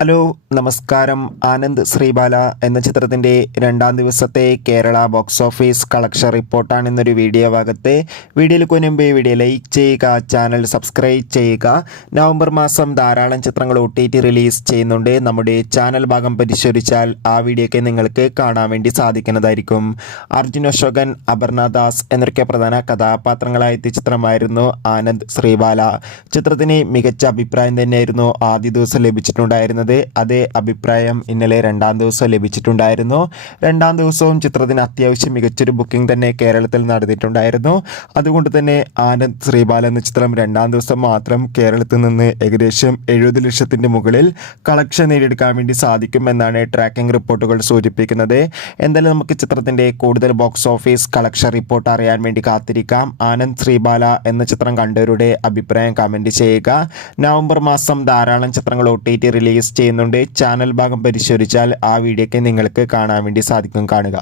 Hello നമസ്കാരം. ആനന്ദ് ശ്രീബാല എന്ന ചിത്രത്തിൻ്റെ രണ്ടാം ദിവസത്തെ കേരള ബോക്സ് ഓഫീസ് കളക്ഷൻ റിപ്പോർട്ടാണ് ഇന്നൊരു വീഡിയോ ഭാഗത്ത്. വീഡിയോയിൽ മുൻപ് വീഡിയോ ലൈക്ക് ചെയ്യുക, ചാനൽ സബ്സ്ക്രൈബ് ചെയ്യുക. നവംബർ മാസം ധാരാളം ചിത്രങ്ങൾ OTT റിലീസ് ചെയ്യുന്നുണ്ട്. നമ്മുടെ ചാനൽ ഭാഗം പരിശോധിച്ചാൽ ആ വീഡിയോയ്ക്ക് നിങ്ങൾക്ക് കാണാൻ വേണ്ടി സാധിക്കുന്നതായിരിക്കും. അർജുൻ അശോകൻ, അപർണ ദാസ് എന്നൊക്കെ പ്രധാന കഥാപാത്രങ്ങളായ ചിത്രമായിരുന്നു ആനന്ദ് ശ്രീബാല. ചിത്രത്തിന് മികച്ച അഭിപ്രായം തന്നെയായിരുന്നു ആദ്യ ദിവസം ലഭിച്ചിട്ടുണ്ടായിരുന്നത്. അതേ അഭിപ്രായം ഇന്നലെ രണ്ടാം ദിവസം ലഭിച്ചിട്ടുണ്ടായിരുന്നു. രണ്ടാം ദിവസവും ചിത്രത്തിന് അത്യാവശ്യം മികച്ചൊരു ബുക്കിംഗ് തന്നെ കേരളത്തിൽ നടന്നിട്ടുണ്ടായിരുന്നു. അതുകൊണ്ട് തന്നെ ആനന്ദ് ശ്രീബാല എന്ന ചിത്രം രണ്ടാം ദിവസം മാത്രം കേരളത്തിൽ നിന്ന് ഏകദേശം 70 ലക്ഷത്തിൻ്റെ മുകളിൽ കളക്ഷൻ നേടിയെടുക്കാൻ വേണ്ടി സാധിക്കുമെന്നാണ് ട്രാക്കിംഗ് റിപ്പോർട്ടുകൾ സൂചിപ്പിക്കുന്നത്. എന്തായാലും നമുക്ക് ചിത്രത്തിൻ്റെ കൂടുതൽ ബോക്സ് ഓഫീസ് കളക്ഷൻ റിപ്പോർട്ട് അറിയാൻ വേണ്ടി കാത്തിരിക്കാം. ആനന്ദ് ശ്രീബാല എന്ന ചിത്രം കണ്ടവരുടെ അഭിപ്രായം കമൻറ്റ് ചെയ്യുക. നവംബർ മാസം ധാരാളം ചിത്രങ്ങൾ OTT റിലീസ് ചെയ്യുന്നുണ്ട്. ചാനൽ ഭാഗം പരിശോധിച്ചാൽ ആ വീഡിയോയ്ക്ക് നിങ്ങൾക്ക് കാണാൻ വേണ്ടി സാധിക്കും. കാണുക.